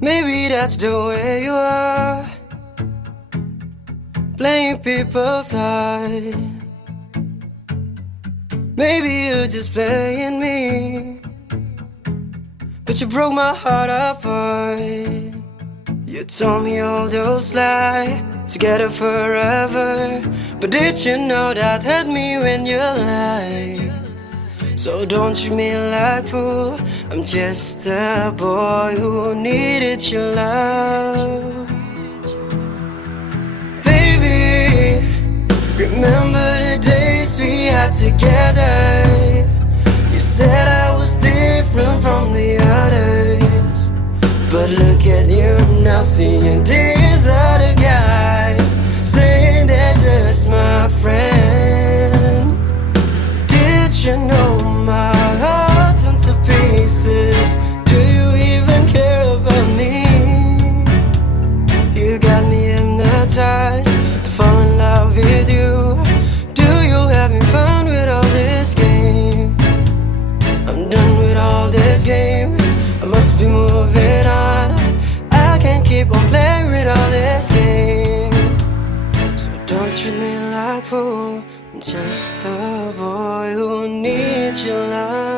Maybe that's the way you are, playing people's side. Maybe you're just playing me, but you broke my heart apart. You told me all those lies, together forever. But did you know that hurt me when you lied? So don't treat me like fool, I'm just a boy who needed your love. Baby, remember the days we had together. You said I was different from the others, but look at you now, seeing this other guy, saying they're just my friend. Did you know my heart turned to pieces? Do you even care about me? You got me hypnotized to fall in love with you. Do you having fun with all this game? I'm done with all this game, I must be moving on. I can't keep on playing with all this game. So don't treat me like fool, I'm just a boy who needs your love.